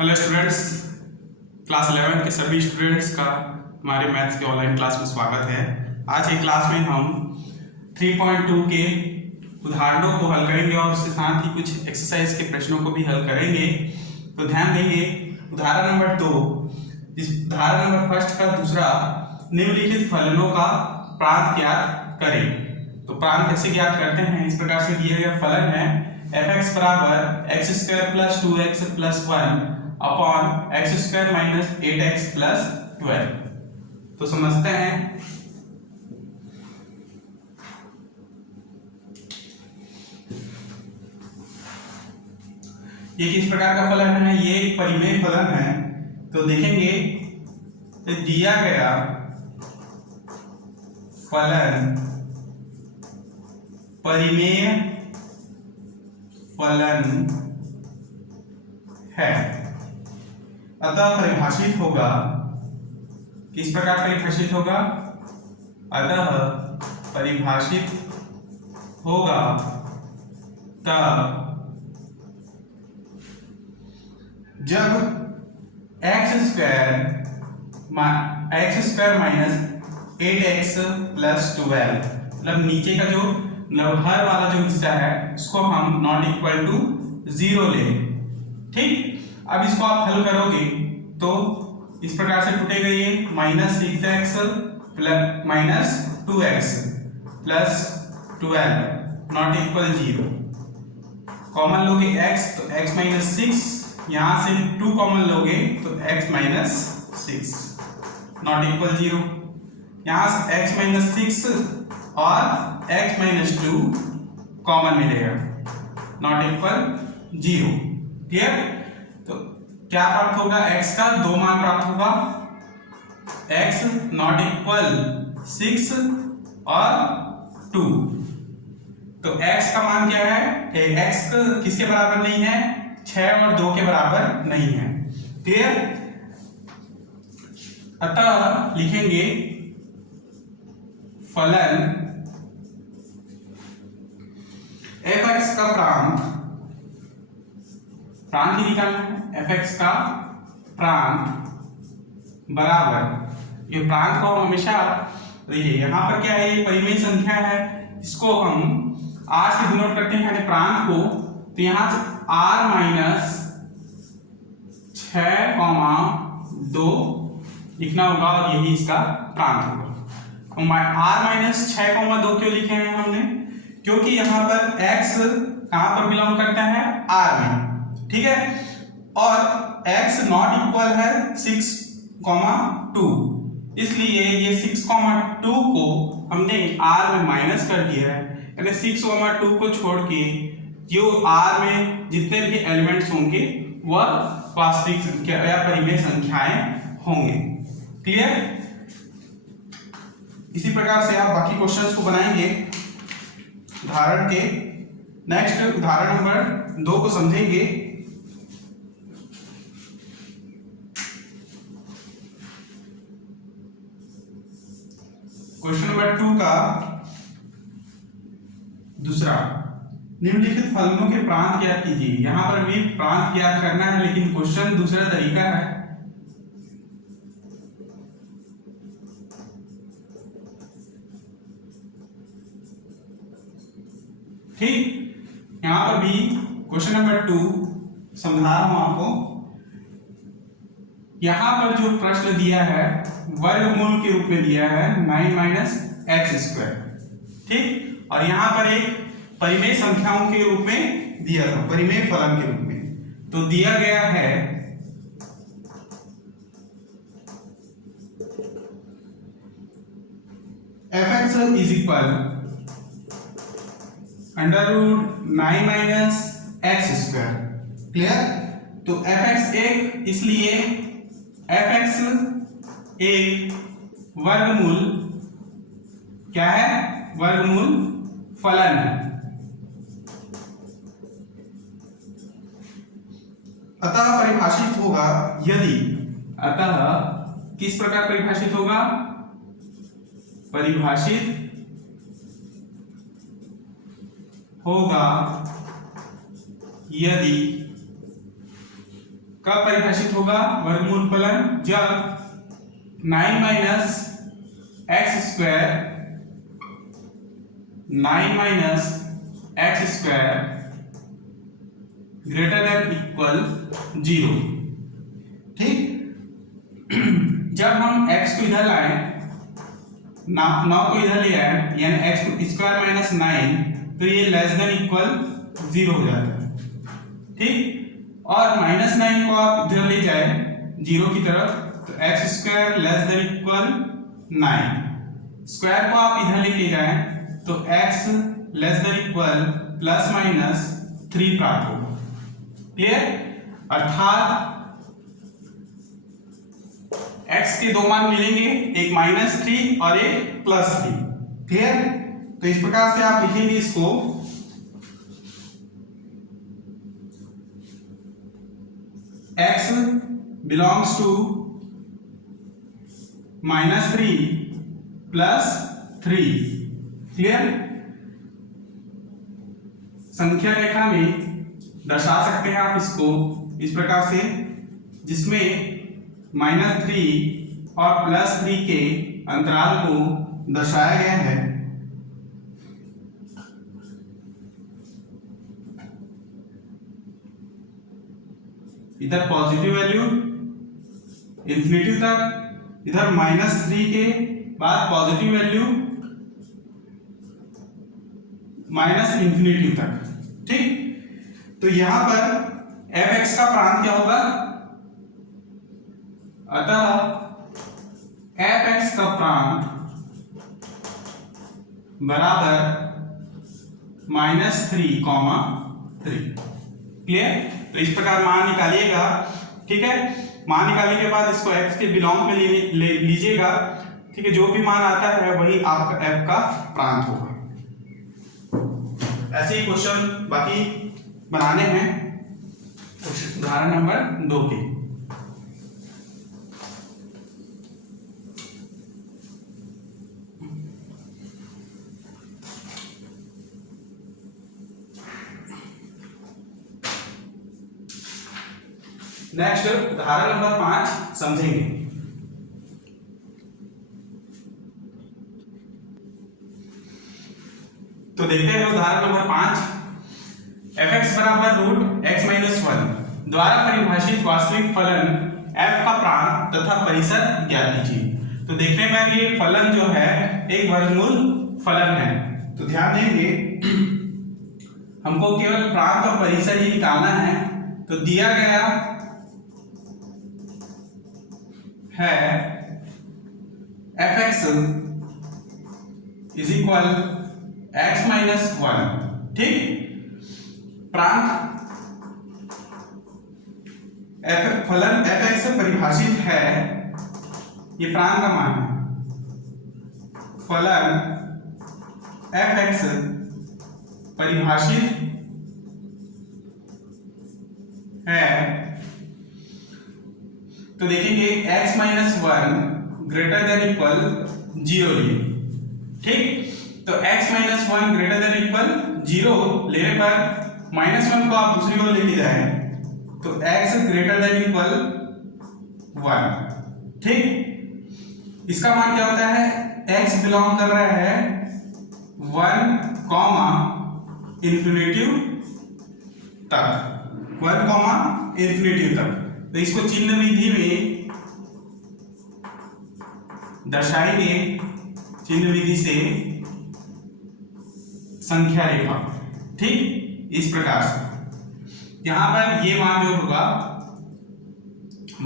Hello students, class 11 के सभी students का हमारे मैथ्स के ऑनलाइन क्लास में स्वागत है। आज की क्लास में हम 3.2 के उदाहरणों को हल करेंगे और उसके साथ ही कुछ एक्सरसाइज के प्रश्नों को भी हल करेंगे। तो ध्यान देंगे, उदाहरण नंबर 2, इस उदाहरण नंबर फर्स्ट का दूसरा, निम्नलिखित फलनों का प्रांत ज्ञात करें। तो प्रांत कैसे ज्ञात करते हैं, इस प्रकार से दिए गए फलन है f(x) बराबर x square plus 2x plus 1 upon x square minus 8x plus 12। तो समझते हैं। ये किस प्रकार का फलन है, ये एक परिमेय फलन है। तो देखेंगे, तो दिया गया फलन परिमेय फलन है, अतः परिभाषित होगा। किस प्रकार परिभाषित होगा? अतः परिभाषित होगा तब जब x square minus 8x plus 12, मतलब नीचे का जो मतलब हर वाला जो हिस्सा है उसको हम नॉट इक्वल टू 0 लें। ठीक, अब इसको आप हल करोगे तो इस प्रकार से टूटेगा ये -6x plus minus 2x plus 12 not equal 0। Common लोगे x तो x माइनस 6, यहां से 2 कॉमन लोगे तो x माइनस 6 नॉट इक्वल 0। यहां से x माइनस 6 और x माइनस 2 कॉमन मिलेगा, नॉट इक्वल 0। क्लियर? तो क्या प्राप्त होगा? x का 2 मान प्राप्त होगा, x नॉट इक्वल 6 और 2। तो x का मान क्या है? x किसके बराबर नहीं है? 6 और 2 के बराबर नहीं है। क्लियर? अतः लिखेंगे फलन f(x) का प्रांत ही निकालना है। f(x) का प्रांत बराबर, ये प्रांत को हम हमेशा देखिए, यहां पर क्या है, ये परिमेय संख्या है, इसको हम r से डिनोट करते हैं यानी प्रांत को। तो यहां से r माइनस 6,2 लिखना होगा और यही इसका प्रांत होगा। r माइनस 6,2 क्यों लिखे हैं हमने? क्योंकि यहाँ पर x कहां पर बिलोंग करता है? r में। ठीक है, और x नॉट इक्वल है 6,2, इसलिए ये 6,2 को हमने r में माइनस कर दिया है, यानी 6,2 को छोड़ के जो r में जितने भी एलिमेंट्स होंगे वह वास्तविक संख्या या परिमेय संख्याएं होंगे। क्लियर? इसी प्रकार से आप बाकी क्वेश्चंस को बनाएंगे उदाहरण के। नेक्स्ट उदाहरण नंबर 2 को समझेंगे। क्वेश्चन नंबर 2 का दूसरा, निम्नलिखित फलनों के प्रांत ज्ञात कीजिए। यहां पर भी प्रांत ज्ञात करना है, लेकिन क्वेश्चन दूसरा तरीका है। ठीक, यहां पर भी क्वेश्चन नंबर 2 समझा रहा हूं आपको। यहां पर जो प्रश्न दिया है वर्गमूल के रूप में दिया है 9 माइनस एक्स स्क्वायर। ठीक, और यहां पर एक परिमेय संख्याओं के रूप में दिया था, परिमेय फलन के रूप में। तो दिया गया है f(x) is equal √9 minus X square. Clear? तो f(x) एक, इसलिए f(x) एक वर्गमूल क्या है? वर्गमूल फलन है। अतः परिभाषित होगा यदि, अतः किस प्रकार परिभाषित होगा? परिभाषित होगा यदि कब परिभाषित होगा वर्गमूल फलन? जब 9 minus X square greater than equal 0। ठीक, जब हम x को इधर लाए, 9 को इधर ले आए, यानी x स्क्वायर माइनस 9, तो ये लेस देन इक्वल 0 हो जाता है। ठीक, और माइनस 9 को आप इधर ले जाए 0 की तरफ, तो x square less than equal 9। Square को आप इधर लेके जाए तो x less than equal plus minus 3 प्राप्त होगा। क्लियर? अर्थात x के दो मान मिलेंगे, एक -3 और एक +3। क्लियर? तो इस प्रकार से आप लिखेंगे इसको, x बिलोंग्स टू -3 +3। क्लियर? संख्या रेखा में दर्शा सकते हैं आप इसको इस प्रकार से, जिसमें -3 और +3 के अंतराल को दर्शाया गया है। इधर पॉजिटिव वैल्यू इंफिनिटी तक, इधर -3 के बाद पॉजिटिव वैल्यू -इंफिनिटी तक। ठीक, तो यहां पर f(x) का प्रांत क्या होगा? अतः f(x) का प्रांत बराबर -3, 3। क्लियर? तो इस प्रकार मान निकालिएगा। ठीक है, मान निकालने के बाद इसको x के बिलोंग में लीजिएगा। ठीक है, जो भी मान आता है वही आपका f का प्रांत होगा। ऐसे ही क्वेश्चन बाकी बनाने हैं उदाहरण नंबर 2 के। नेक्स्ट उदाहरण नंबर 5 समझेंगे। तो देखते हैं उदाहरण नंबर 5। f(x) बराबर √x-1 द्वारा परिभाषित वास्तविक फलन f का प्रांत तथा परिसर ज्ञात कीजिए। तो देखने में ये फलन जो है एक वर्गमूल फलन है। तो ध्यान देंगे, हमको केवल प्रांत और परिसर ही निकालना है। तो दिया गया है f(x) इज इक्वल x-1। ठीक, प्रांत फलन f(x) परिभाषित है, ये प्रांत का मान है। फलन f(x) परिभाषित है, तो देखेंगे x-1 ग्रेटर देन इक्वल 0 लिए। ठीक, तो x-1 ग्रेटर देन इक्वल 0 लेने पर -1 को आप दूसरी ओर लेके जाएं तो x ग्रेटर देन इक्वल 1। ठीक, इसका मान क्या होता है? x बिलोंग कर रहा है 1, इंफिनिटी तक, 1, इंफिनिटी तक। तो इसको चिन्ह विधि में दर्शाएंगे, चिन्ह विधि से संख्या रेखा। ठीक, इस प्रकार से यहां पर ये मान जो होगा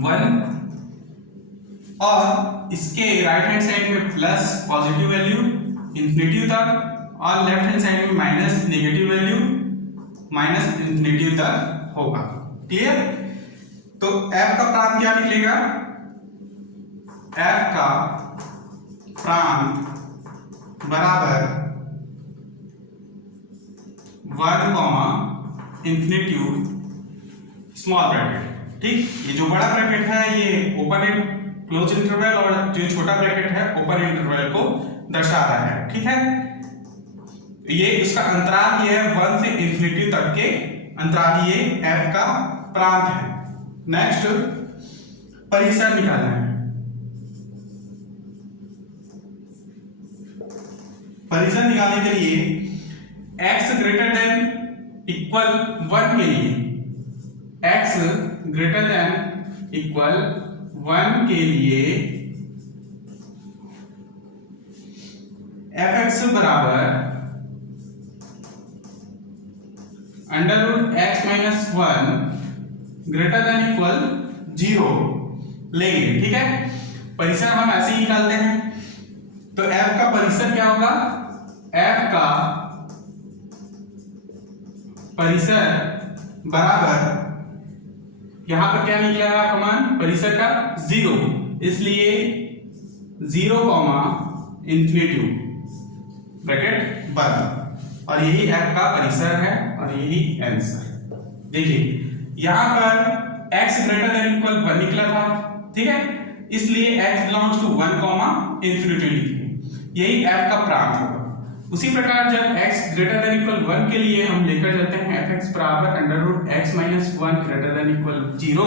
1 और इसके राइट हैंड साइड में प्लस पॉजिटिव वैल्यू इंफिनिटी तक और लेफ्ट हैंड साइड में minus negative value minus infinity तक होगा। क्लियर? तो f का प्रांत क्या निकलेगा? f का प्रांत बराबर 1, इंफिनिटी स्मॉल ब्रैकेट। ठीक, ये जो बड़ा ब्रैकेट है ये ओपन एंड क्लोज इंटरवल और जो छोटा ब्रैकेट है ओपन इंटरवल को दर्शा रहा है। ठीक है, ये इसका अंतराल ये है 1 से इंफिनिटी तक के अंतराल, ये f का प्रांत है। नेक्स्ट परिसर निकालना है। परिसर निकालने के लिए x ग्रेटर देन इक्वल 1 के लिए x ग्रेटर देन इक्वल 1 के लिए fx बराबर under root x minus 1 greater than equal 0 लेंगे। ठीक है, परिसर हम ऐसे ही निकालते हैं। तो f का परिसर क्या होगा? f का परिसर बराबर यहां पर क्या निकला है आपका मान? परिसर का 0, इसलिए 0 इंफिनिटी ब्रैकेट बंद, और यही f का परिसर है और यही आंसर। देखिए यहां पर x ग्रेटर देन इक्वल 1 निकला था, ठीक है, इसलिए x बिलोंग्स टू 1 इंफिनिटी लिखे, यही f का प्रांत होगा। उसी प्रकार जब x ग्रेटर देन इक्वल 1 के लिए हम लेकर जाते हैं fx बराबर under root x minus 1 greater than equal 0,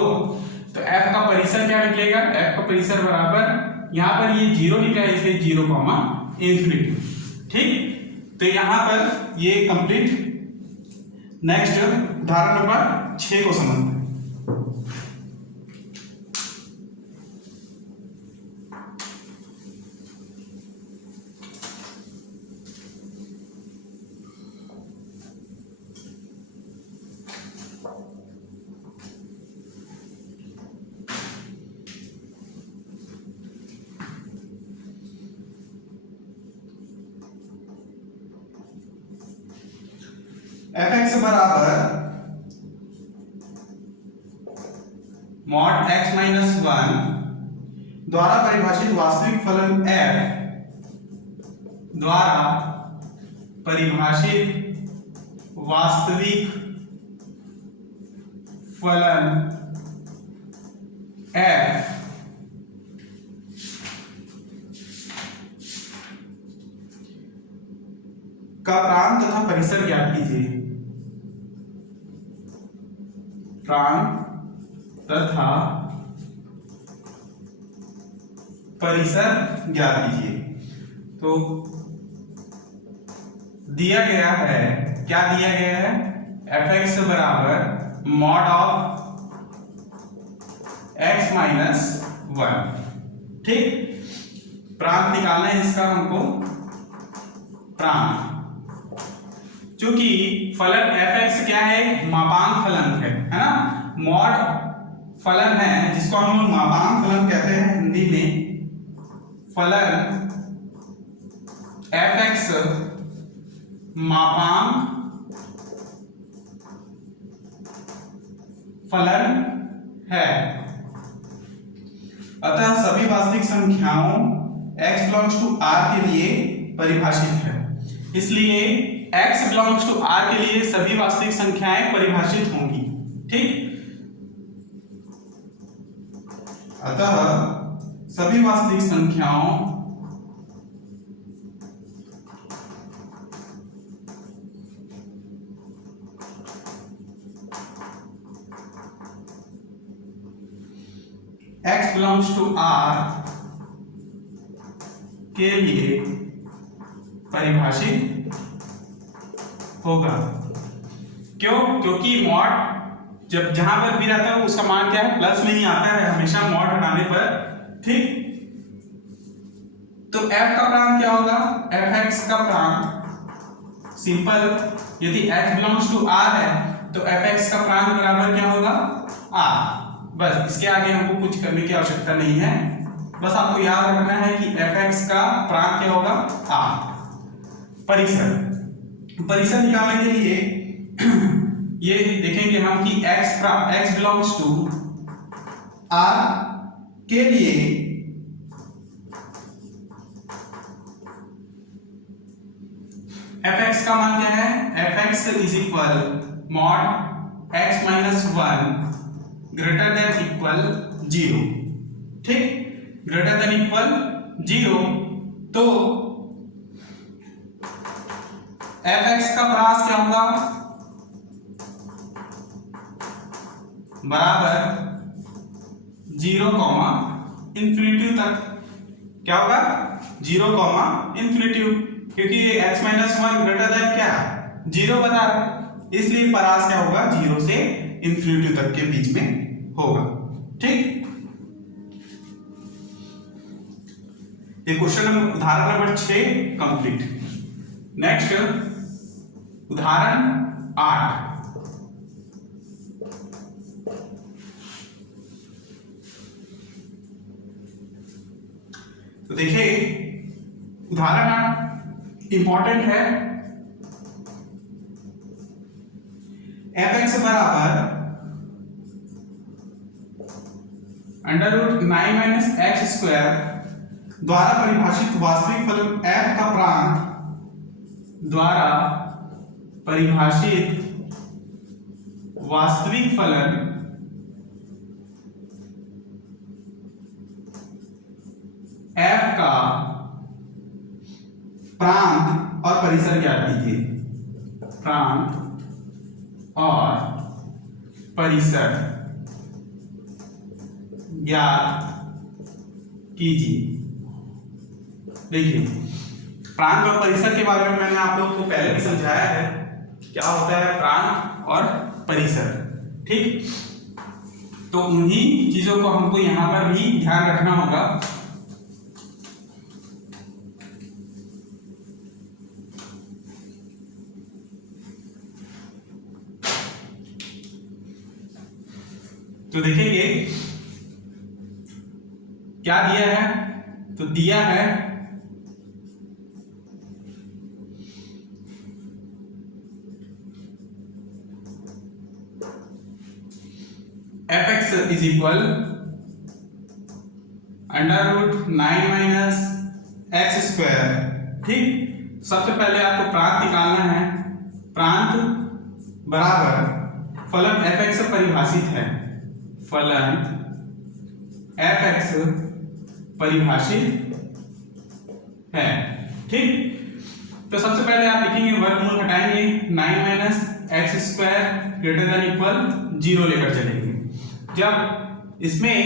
तो f का परिसर क्या निकलेगा? f का परिसर बराबर यहां पर ये 0 निकला है, इसलिए 0 इंफिनिटी। ठीक, तो यहां पर ये कंप्लीट। नेक्स्ट उदाहरण नंबर 6 को समझते हैं। fx बराबर मॉड x माइनस 1 द्वारा परिभाषित वास्तविक फलन f द्वारा परिभाषित वास्तविक फलन f का प्रांत तथा परिसर ज्ञात कीजिए। प्रांत तथा परिसर ज्ञात कीजिए। तो दिया गया है, क्या दिया गया है? fx बराबर मॉड ऑफ x माइनस 1। ठीक, प्रांत निकालना है इसका हमको। प्रांत चूंकि फलन fx क्या है? मापांक फलन है ना, मॉड फलन है जिसको हम लोग मापांक फलन कहते हैं हिंदी में। फलन fx मापांक फलन है, अतः सभी वास्तविक संख्याओं x बिलोंग्स टू r के लिए परिभाषित है, इसलिए x बिलोंग्स टू r के लिए सभी वास्तविक संख्याएं परिभाषित होंगी। ठीक, अतः सभी वास्तविक संख्याओं x बिलोंग्स टू r के लिए परिभाषित होगा। क्यों? क्योंकि मॉड जब जहां पर भी रहता है उसका मान क्या है? प्लस में ही आता है हमेशा मॉड हटाने पर। ठीक, तो f का प्रांत क्या होगा? fx का प्रांत सिंपल, यदि x बिलोंग्स टू r है तो fx का प्रांत बराबर क्या होगा? r। बस इसके आगे हमको कुछ करने की आवश्यकता नहीं है, बस आपको याद रखना है कि fx का प्रांत क्या होगा? r। परिसर निकालने के लिए ये देखेंगे हम कि x बिलोंग्स टू r के लिए fx का मान क्या है? fx is equal mod x minus 1 greater than equal 0। ठीक, ग्रेटर देन इक्वल 0, तो fx का प्रांत क्या होगा? बराबर 0, इंफिनिटी तक। क्या होगा? 0, इंफिनिटी, क्योंकि ये x माइनस 1 ग्रेटर देन क्या 0 बता रहा है, इसलिए परास क्या होगा 0 से इंफिनिटी तक के बीच में होगा। ठीक, ये क्वेश्चन नंबर उदाहरण नंबर 6 कंप्लीट। नेक्स्ट उदाहरण 8। तो देखिए उदाहरण 8 इंपॉर्टेंट है। f(x) बराबर √9 - x² द्वारा परिभाषित वास्तविक फलन f का प्रांत द्वारा परिभाषित वास्तविक फलन f का प्रांत और परिसर ज्ञात कीजिए। प्रांत और परिसर ज्ञात कीजिए। देखिए प्रांत और परिसर के बारे में मैंने आप लोगों को पहले भी समझाया है, क्या होता है प्रांत और परिसर। ठीक, तो उन्हीं चीजों को हमको यहां पर भी ध्यान रखना होगा। तो देखेंगे क्या दिया है, तो दिया है f(x) इज इक्वल √9 - x²। ठीक, सबसे पहले आपको प्रांत निकालना है। प्रांत बराबर फलन f(x) परिभाषित है, फलन f(x) परिभाषित है। ठीक, तो सबसे पहले आप लिखेंगे वर्गमूल हटाएंगे, 9 - x² ग्रेटर देन इक्वल 0 लेकर चलेंगे। जब इसमें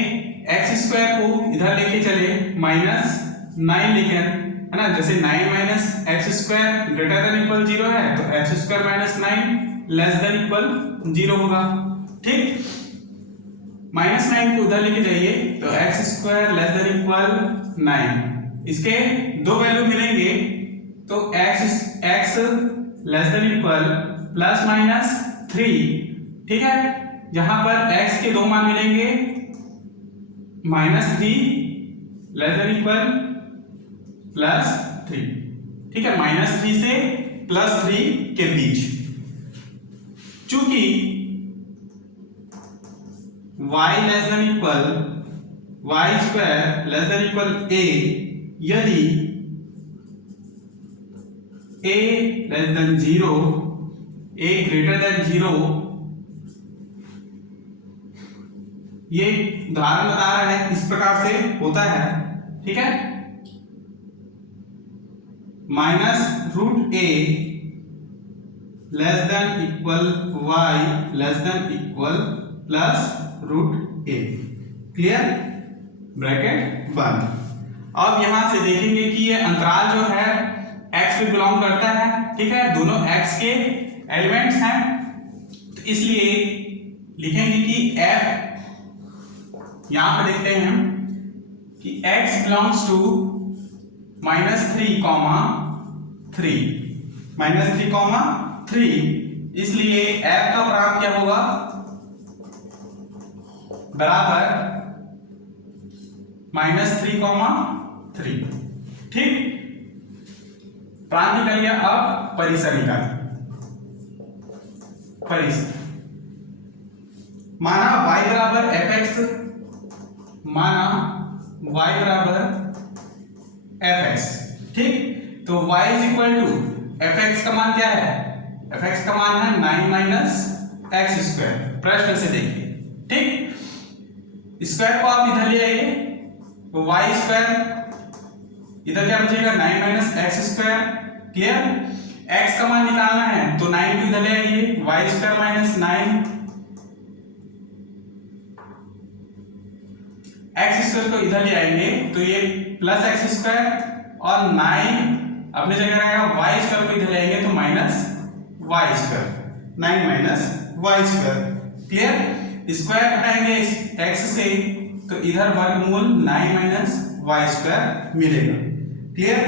x² को इधर लेके चले -9 लेकर, है ना, जैसे 9 - x² ग्रेटर देन इक्वल 0 है तो x² - 9 लेस देन इक्वल 0 होगा। ठीक, -9 को उधर लेके जाइए तो x² लेस देन इक्वल 9, इसके दो वैल्यू मिलेंगे तो x लेस देन इक्वल ±3। ठीक है, जहां पर x के दो मान मिलेंगे -3 लेस देन इक्वल +3। ठीक है, -3 से +3 के बीच। चूंकि y less than equal y² less than equal a, यदि a less than 0, a greater than 0, ये उदाहरण बता रहा है इस प्रकार से होता है। ठीक है, -√a less than equal y less than equal +√a। Clear, bracket बंद। अब यहां से देखेंगे कि ये अंतराल जो है x पे बिलोंग करता है। ठीक है, दोनों x के एलिमेंट्स हैं, तो इसलिए लिखेंगे कि f, यहां पर देखते हैं हम कि x बिलोंग्स टू -3, -3, इसलिए f का प्रांत क्या होगा बराबर -3, ठीक, प्रांत निकल गया। अब परिसर निकालिए। परिसर माना y बराबर f(x), माना y बराबर f(x), ठीक, तो y is equal to f(x) का मान क्या है, f(x) का मान है 9 - x²। प्रश्न से देखिए, ठीक, स्क्वायर को आप इधर ले आइए तो y² इधर क्या बचेगा 9 - x²। क्लियर, x का मान निकालना है तो 9 को इधर ले आइए, y² - 9 एक्स स्क्वायर को इधर ले आएंगे तो ये प्लस एक्स स्क्वायर और 9 अपने जगह रहेगा, वाई स्क्वायर को इधर ले आएंगे तो minus Y square, 9 minus Y square. Clear? Square हटाएंगे एक्स से तो इधर वर्गमूल 9 माइनस वाई स्क्वायर मिलेगा। क्लियर?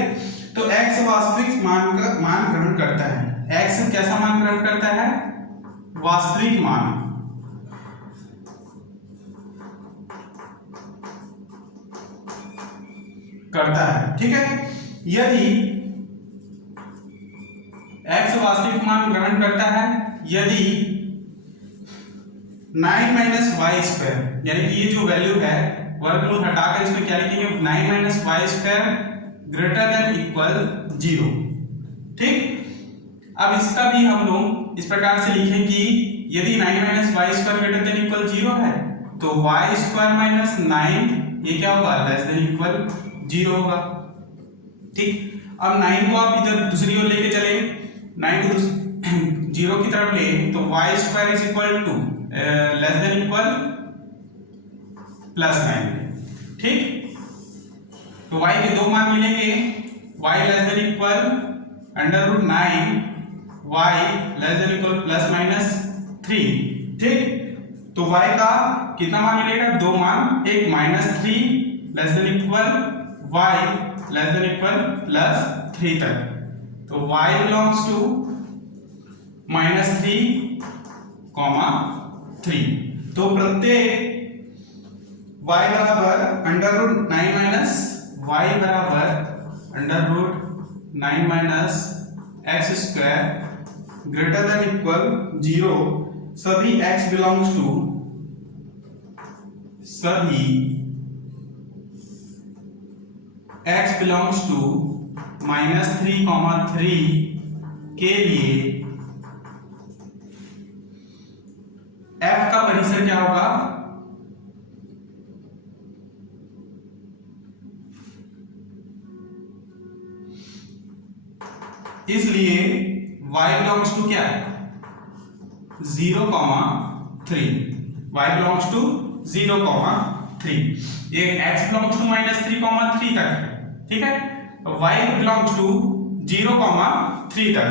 तो एक्स वास्तविक मान ग्रहण करता है। एक्स कैसा मान ग्रहण करता है? वास्तविक मान। करता है। ठीक है? यदि x वास्तविक मान ग्रहण करता है यदि 9 माइनस वाई स्क्वायर, यानी कि ये जो वैल्यू है वर्गमूल हटाकर इसमें क्या लिखेंगे, 9 minus Y square greater than equal 0। ठीक? अब इसका भी हम लोग इस प्रकार से लिखें कि यदि 9 minus Y square greater than equal 0 है तो वाई स्क्वायर माइनस 9 ये क्या होगा, लेस देन इक्वल 0 होगा। ठीक? अब 9 को आप इधर दूसरी ओर लेके चले, 9 को 0 की तरफ ले तो Y square is equal to less than equal plus 9। ठीक? तो y के दो मान मिलेंगे, y less than equal under root 9, y less than equal plus minus 3। ठीक? तो y का कितना मान मिलेगा, दो मान, एक minus 3 less than equal y less than equal plus 3 तक। तो y बिलोंग्स टू -3, 3। तो प्रत्येक y बराबर अंडर रूट 9 माइनस y बराबर under root 9 minus X square greater than equal 0, सभी x बिलोंग्स टू -3, 3 के लिए f का परिसर क्या होगा, इसलिए y बिलोंग्स टू क्या, 0, 3। y belongs to 0, 3। ये x बिलोंग्स टू -3, 3 तक। ठीक है? y बिलोंग्स टू 0, 3 तक,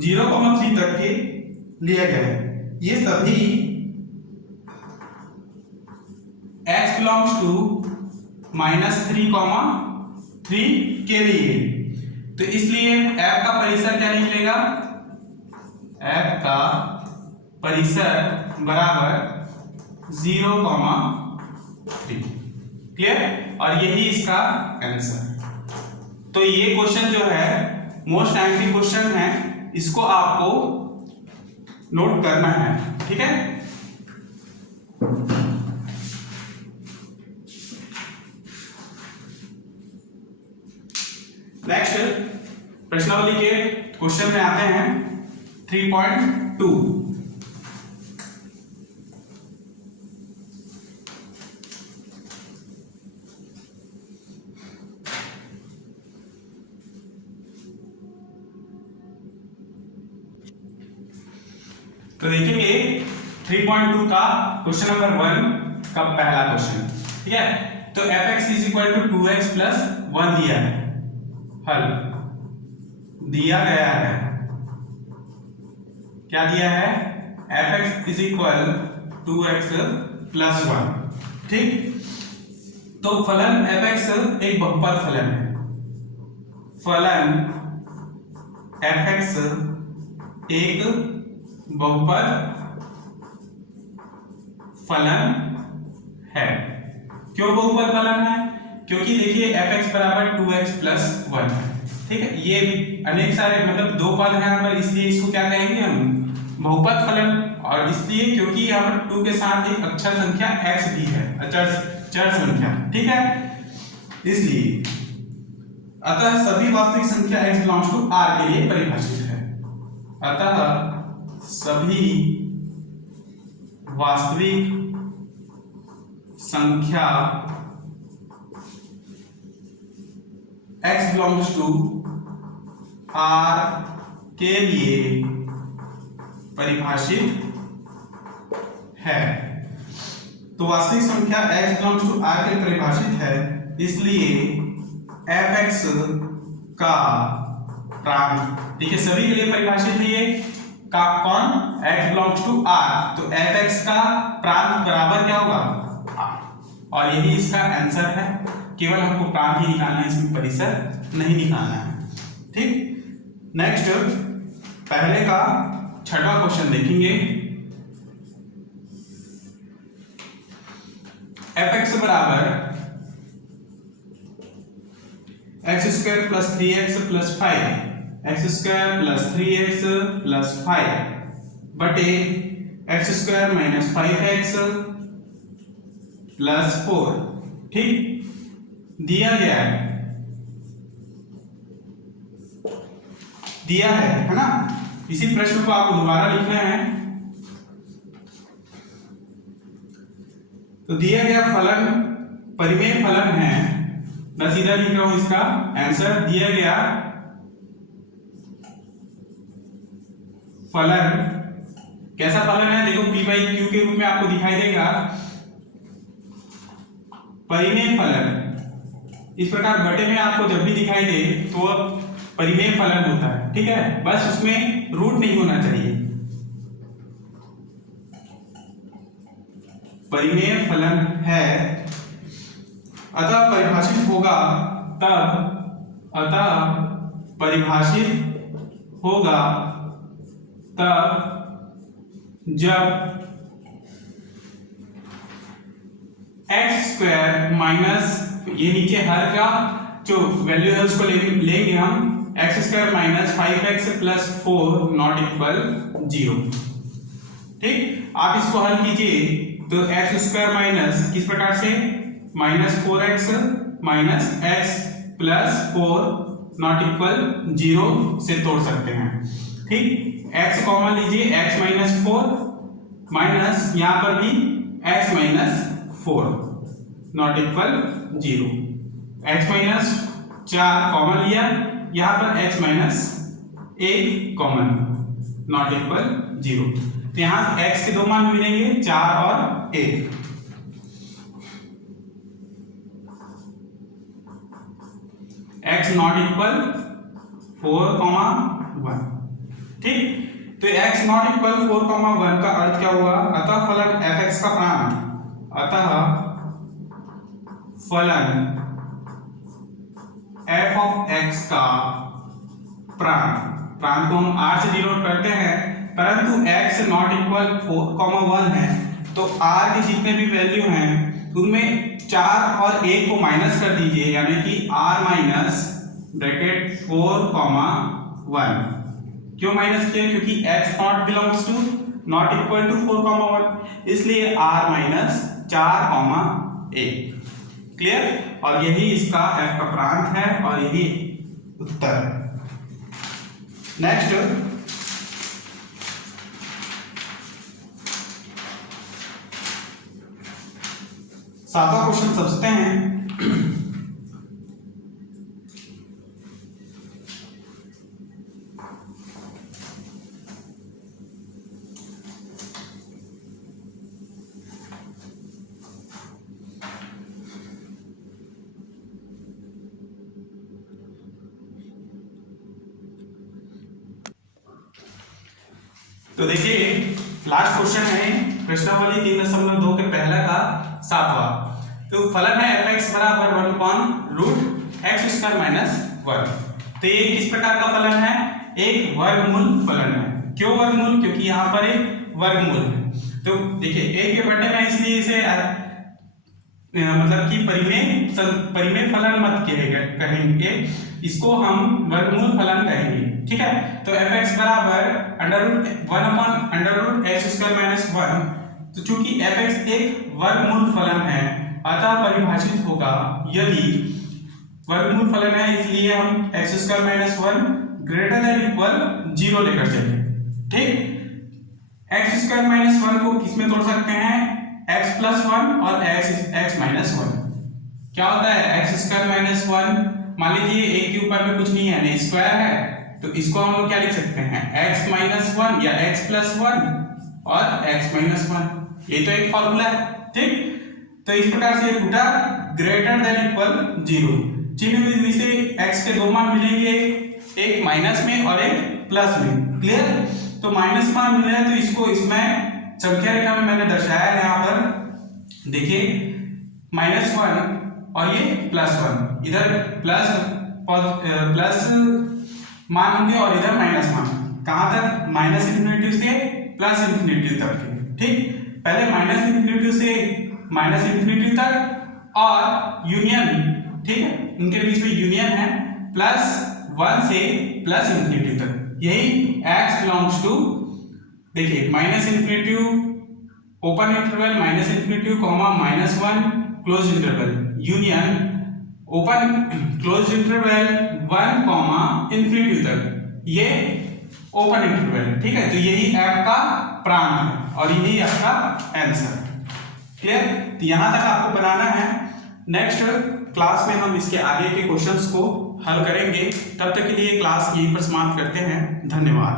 0, 3 तक के लिए गए। ये सभी x बिलोंग्स टू -3, 3 के लिए। तो इसलिए f का परिसर क्या निकलेगा, f का परिसर बराबर 0, 3। क्लियर? और यही इसका आंसर। तो ये क्वेश्चन जो है मोस्ट टाइमली क्वेश्चन है, इसको आपको नोट करना है। ठीक है? नेक्स्ट प्रश्नावली के क्वेश्चन में आते हैं 3.2। तो देखेंगे 3.2 का क्वेश्चन नंबर 1 का पहला क्वेश्चन। ठीक है? तो fx is equal to 2x plus 1 दिया है, हल दिया गया है। क्या दिया है, fx is equal 2x plus 1। ठीक? तो फलन fx एक बहुपद फलन है, फलन fx एक बहुपद फलन है। क्यों बहुपद फलन है? क्योंकि देखिए fx बराबर 2x प्लस 1 है। ठीक है? ये अनेक सारे मतलब दो पद हैं यहाँ पर, इसलिए इसको क्या कहेंगे हम, बहुपद फलन। और इसलिए क्योंकि यहाँ पर 2 के साथ एक अक्षर संख्या x भी है, चर संख्या। ठीक है? इसलिए अतः सभी वास्तविक संख्या x बिलोंग्स टू r के लिए परिभाषित है। अतः सभी वास्तविक संख्या x बिलोंग्स टू r के लिए परिभाषित है। तो वास्तविक संख्या x बिलोंग्स टू r के लिए परिभाषित है, इसलिए fx का प्रांत, देखिए सभी के लिए परिभाषित है ये का कौन, x बिलोंग्स टू r, तो fx का प्रांत बराबर क्या होगा r, और यही इसका आंसर है। केवल हमको प्रांत ही निकालना है, इसमें परिसर नहीं निकालना है। ठीक, नेक्स्ट पहले का छठवां क्वेश्चन देखेंगे। fx बराबर x square plus 3x plus 5, x square plus 3x plus 5 बटे x square minus 5x plus 4, ठीक, दिया है ना। इसी प्रश्न को आपको दोबारा लिखना है। तो दिया गया फलन परिमेय फलन है, मैं सीधा लिख रहा हूं इसका आंसर। दिया गया फलन कैसा फलन है, देखो p बाई क्यू के रूप में आपको दिखाई देगा। परिमेय फलन इस प्रकार बटे में आपको जब भी दिखाई दे तो अब परिमेय फलन होता है, ठीक है, बस उसमें रूट नहीं होना चाहिए। परिमेय फलन है, अतः परिभाषित होगा तब जब एक्स स्क्वायर माइनस, ये नीचे हर का जो वैल्यू है उसको लेंगे हम, x square minus 5x plus 4 not equal 0। ठीक, आप इसको हल कीजिए तो एक्स स्क्वायर माइनस किस प्रकार से, minus 4x minus x plus 4 not equal 0 से तोड़ सकते हैं। ठीक, x कॉमन लीजिए, x माइनस 4 माइनस यहां पर भी x minus 4 not equal 0, x minus 4 common लिया, यहां पर x minus 1 common not equal 0, तो यहां x के दो मान मिलेंगे 4 और 1। x not equal 4,1। ठीक, तो x नॉट इक्वल 4,1 का अर्थ क्या हुआ, अतः फलन fx का प्रांत, अतः फलन f ऑफ x का प्रांत को हम r से डिनोट करते हैं, परंतु x नॉट इक्वल 4,1 है तो r के जितने भी वैल्यू हैं उनमें 4 और 1 को माइनस कर दीजिए, यानी कि r माइनस ब्रैकेट 4,1। क्यों माइनस किया, क्योंकि x not belongs to not equal to 4,1, इसलिए r माइनस 4,1। क्लियर, और यही इसका f का प्रांत है और यही उत्तर है। नेक्स्ट सातवां क्वेश्चन समझते हैं। तो देखिए लास्ट क्वेश्चन है प्रश्नावली 3.2 के पहला का सातवां। तो फलन है fx बराबर 1/√x स्क्वायर माइनस 1। तो ये किस प्रकार का फलन है, एक वर्गमूल फलन है। क्यों वर्गमूल, क्योंकि यहाँ पर एक वर्गमूल है। तो देखिए एक के बटे में इसलिए इसे मतलब कि परिमेय फलन मत कहेंगे, इसको हम वर्गमूल फलन कहेंगे। ठीक है, तो fx बराबर √1/√x स्क्वायर माइनस 1। तो चूंकि fx एक वर्गमूल फलन है अतः परिभाषित होगा, यदि वर्गमूल फलन है इसलिए हम x square minus 1 greater than equal 0 लेकर चलेंगे। ठीक, x स्क्वायर माइनस 1 को किसमें तोड़ सकते हैं, x प्लस 1 और x माइनस 1। क्या होता है x स्क्वायर माइनस 1, मान लीजिए एक के ऊपर में कुछ नहीं है, नहीं स्क्वायर है, तो इसको हम लोग क्या लिख सकते हैं, x माइनस 1 या x प्लस 1 और x माइनस 1। ये तो एक फॉर्मूला है, ठीक। तो इस प्रकार से टूटा ग्रेटर देन इक्वल 0। चिन्ह विधि से x के दो मान मिलेंगे, एक माइनस में और एक प्लस में, क्लियर। तो माइनस मान मिले तो इसको इसमें संख्या रेखा में मैंने दर्शाया है, यहाँ पर देखिए -1 और ये +1, इधर प्लस मान होंगे और इधर माइनस मान। कहां तक? -∞ से +∞ तक, ठीक। पहले -∞ से -∞ तक और यूनियन, ठीक है, इनके बीच में यूनियन है +1 से +∞ तक। यही x बिलोंग्स टू, देखिए -∞ open interval -∞, -1 close interval, union open close interval 1, ∞ तक, ये ओपन इंटरवल, ठीक है। तो यही आपका प्रांत है और यही आपका आंसर, क्लियर। तो यहां तक आपको बनाना है। नेक्स्ट क्लास में हम इसके आगे के क्वेश्चंस को हल करेंगे। तब तक के लिए क्लास यहीं पर समाप्त करते हैं। धन्यवाद।